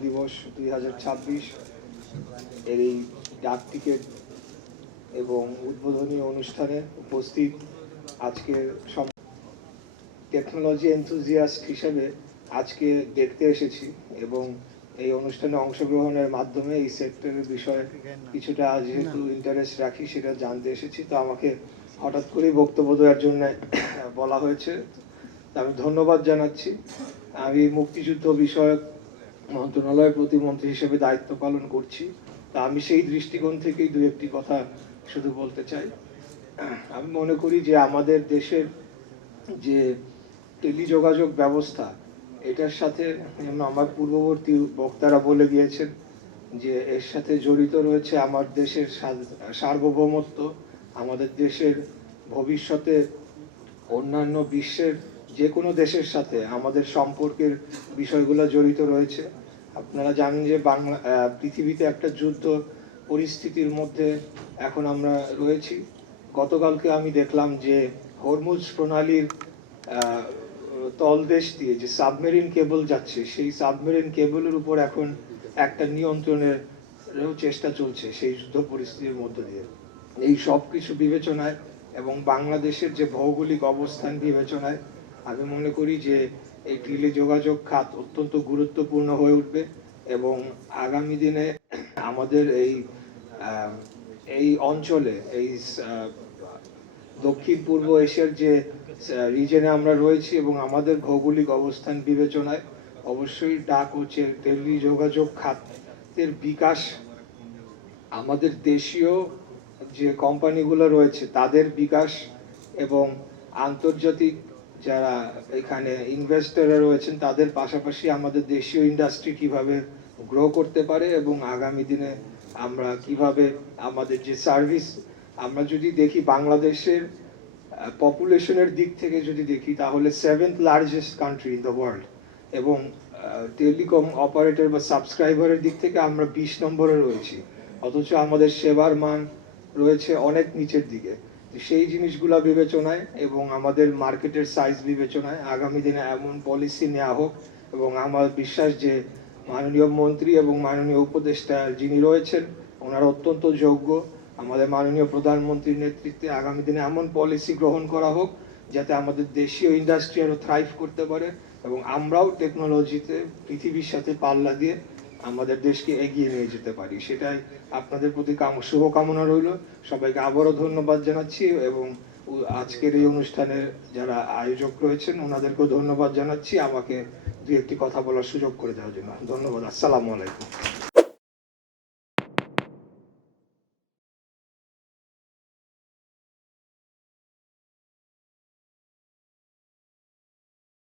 জন্মদিবস 2026 এর এই ডাক টিকিট এবং উদ্বোধনী অনুষ্ঠানে উপস্থিত আজকের টেকনোলজি এনথুজিয়াস্ট হিসেবে আজকে দেখতে এসেছি এবং এই অনুষ্ঠানে অংশগ্রহণের মাধ্যমে এই সেক্টরের বিষয়ে কিছুটা যেহেতু ইন্টারেস্ট রাখি সেটা জানতে এসেছি। তো আমাকে হঠাৎ করেই বক্তব্য দেওয়ার জন্য বলা হয়েছে, আমি ধন্যবাদ জানাচ্ছি। আমি মুক্তিযুদ্ধ বিষয়ক মন্ত্রণালয়ের প্রতিমন্ত্রী হিসেবে দায়িত্ব পালন করছি। তা আমি সেই দৃষ্টিকোণ থেকেই দু একটি কথা শুধু বলতে চাই। আমি মনে করি যে আমাদের দেশের যে টেলিযোগাযোগ ব্যবস্থা, এটার সাথে আমার পূর্ববর্তী বক্তারা বলে গিয়েছেন যে এর সাথে জড়িত রয়েছে আমার দেশের সার্বভৌমত্ব, আমাদের দেশের ভবিষ্যতে অন্যান্য বিশ্বের যে কোনো দেশের সাথে আমাদের সম্পর্কের বিষয়গুলো জড়িত রয়েছে। আপনারা জানেন যে পৃথিবীতে একটা যুদ্ধ পরিস্থিতির মধ্যে এখন আমরা রয়েছি। গতকালকে আমি দেখলাম যে হরমুজ প্রণালীর তলদেশ দিয়ে যে সাবমেরিন কেবল যাচ্ছে, সেই সাবমেরিন কেবলের উপর এখন একটা নিয়ন্ত্রণের চেষ্টা চলছে সেই যুদ্ধ পরিস্থিতির মধ্য দিয়ে। এই সব কিছু বিবেচনায় এবং বাংলাদেশের যে ভৌগোলিক অবস্থান বিবেচনায় আমি মনে করি যে এই টেলিযোগাযোগ খাত অত্যন্ত গুরুত্বপূর্ণ হয়ে উঠবে এবং আগামী দিনে আমাদের এই অঞ্চলে এই দক্ষিণ পূর্ব এশিয়ার যে রিজনে আমরা রয়েছি এবং আমাদের ভৌগোলিক অবস্থান বিবেচনায় অবশ্যই ডাক ও টেলিযোগাযোগ খাতের বিকাশ, আমাদের দেশীয় যে কোম্পানিগুলো রয়েছে তাদের বিকাশ এবং আন্তর্জাতিক যারা এখানে ইনভেস্টররা রয়েছেন তাদের পাশাপাশি আমাদের দেশীয় ইন্ডাস্ট্রি কিভাবে গ্রো করতে পারে এবং আগামী দিনে আমরা কিভাবে আমাদের যে সার্ভিস, আমরা যদি দেখি বাংলাদেশের পপুলেশনের দিক থেকে যদি দেখি তাহলে 7th largest country in the world এবং টেলিকম অপারেটর বা সাবস্ক্রাইবারের দিক থেকে আমরা 20 নম্বরে রয়েছি, অথচ আমাদের সেবার মান রয়েছে অনেক নিচের দিকে। সেই জিনিসগুলো বিবেচনায় এবং আমাদের মার্কেটের সাইজ বিবেচনায় আগামী দিনে এমন পলিসি নেওয়া হোক এবং আমার বিশ্বাস যে মাননীয় মন্ত্রী এবং মাননীয় উপদেষ্টা যিনি রয়েছেন ওনারা অত্যন্ত যোগ্য। আমাদের মাননীয় প্রধানমন্ত্রীর নেতৃত্বে আগামী দিনে এমন পলিসি গ্রহণ করা হোক যাতে আমাদের দেশীয় ইন্ডাস্ট্রি আরো থ্রাইভ করতে পারে এবং আমরাও টেকনোলজিতে পৃথিবীর সাথে পাল্লা দিয়ে আমাদের দেশকে এগিয়ে নিয়ে যেতে পারি। সেটাই আপনাদের প্রতি শুভকামনা রইল। সবাইকে আবারও ধন্যবাদ জানাচ্ছি এবং আজকের এই অনুষ্ঠানের যারা আয়োজক রয়েছেন ওনাদেরকেও ধন্যবাদ জানাচ্ছি আমাকে দু একটি কথা বলার সুযোগ করে দেওয়ার জন্য। ধন্যবাদ। আসসালামু আলাইকুম।